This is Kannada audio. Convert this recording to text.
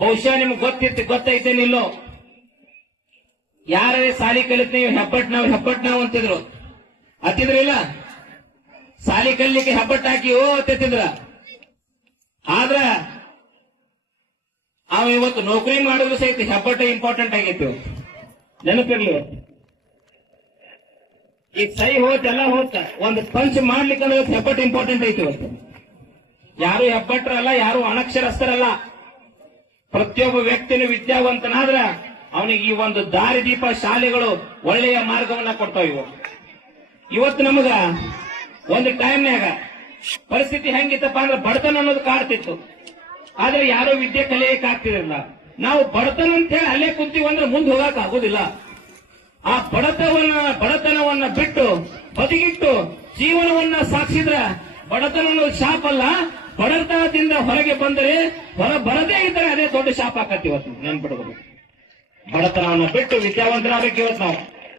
ಬಹುಶಃ ನಿಮ್ಗೆ ಗೊತ್ತೈತೇನಿಲ್ಲೋ, ಯಾರೇ ಸಾಲಿ ಕಲಿತ್ ನೀವು ಹೆಬ್ಬಟ್ ನಾವು ಅಂತಿದ್ರು, ಹತ್ತಿದ್ರಿಲ್ಲ? ಸಾಲಿ ಕಲಿಲಿಕ್ಕೆ ಹೆಬ್ಬಟ್ ಹಾಕಿ ಅತ್ತಿದ್ರ. ಆದ್ರ ಅವ ಇವತ್ತು ನೌಕರಿ ಮಾಡಿದ್ರು ಸಹಿತ ಹೆಬ್ಬಟ್ಟ ಇಂಪಾರ್ಟೆಂಟ್ ಆಗೈತಿ. ನೆನಪಿರ್ಲಿ, ಈಗ ಸೈ ಹೋತ್ ಎಲ್ಲ ಹೋತ, ಒಂದು ಪಂಚ್ ಮಾಡ್ಲಿಕ್ಕಂದ್ರೆ ಹೆಬ್ಬಟ್ಟು ಇಂಪಾರ್ಟೆಂಟ್ ಐತಿ. ಇವತ್ತು ಯಾರು ಹೆಬ್ಬಟ್ರಲ್ಲ, ಯಾರು ಅನಕ್ಷರಸ್ಥರಲ್ಲ. ಪ್ರತಿಯೊಬ್ಬ ವ್ಯಕ್ತಿನ ವಿದ್ಯಾವಂತನಾದ್ರ ಅವನಿಗೆ ಈ ಒಂದು ದಾರಿದೀಪ ಶಾಲೆಗಳು ಒಳ್ಳೆಯ ಮಾರ್ಗವನ್ನ ಕೊಡ್ತಾವ. ಇವತ್ತು ನಮಗ ಒಂದು ಟೈಮ್ನ್ಯಾಗ ಪರಿಸ್ಥಿತಿ ಹೆಂಗಿತ್ತಪ್ಪ ಅಂದ್ರೆ ಬಡತನ ಅನ್ನೋದು ಕಾಡ್ತಿತ್ತು. ಆದ್ರೆ ಯಾರೋ ವಿದ್ಯೆ ಕಲಿಯಕ್ಕೆ ಆಗ್ತಿರಲಿಲ್ಲ. ನಾವು ಬಡತನ ಅಂತ ಹೇಳಿ ಅಲ್ಲೇ ಕುಂತೀವಿ ಅಂದ್ರೆ ಮುಂದೆ ಹೋಗಕ್ ಆಗುದಿಲ್ಲ. ಆ ಬಡತನವನ್ನ ಬಿಟ್ಟು ಬದಿಗಿಟ್ಟು ಜೀವನವನ್ನ ಸಾಗಿಸಿದ್ರ ಬಡತನ ಅನ್ನೋದು ಶಾಪ ಅಲ್ಲ. ಬಡತನದಿಂದ ಹೊರಗೆ ಬಂದರೆ ಬರದೇ ಇದ್ದರೆ ಅದೇ ದೊಡ್ಡ ಶಾಪ ಆಕತಿ. ಇವತ್ತು ನೆನ್ಪಿಡ್ಬೋದು. ಬಡತನವನ್ನ ಬಿಟ್ಟು ವಿದ್ಯಾವಂತರಾಗಬೇಕು ಇವತ್ತು ನಾವು.